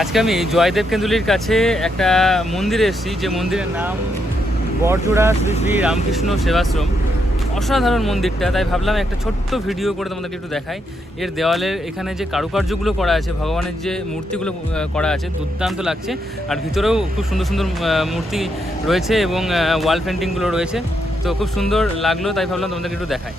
আজকে আমি জয়দেব কেন্দুলির কাছে একটা মন্দিরে এসেছি, যে মন্দিরের নাম বড়জোড়া শ্রী শ্রী রামকৃষ্ণ সেবাশ্রম। অসাধারণ মন্দিরটা, তাই ভাবলাম একটা ছোট্ট ভিডিও করে তোমাদেরকে একটু দেখাই। এর দেওয়ালের এখানে যে কারুকার্যগুলো করা আছে, ভগবানের যে মূর্তিগুলো করা আছে, দুর্দান্ত লাগছে। আর ভিতরেও খুব সুন্দর সুন্দর মূর্তি রয়েছে এবং ওয়াল পেন্টিংগুলো রয়েছে, তো খুব সুন্দর লাগলো, তাই ভাবলাম তোমাদেরকে একটু দেখাই।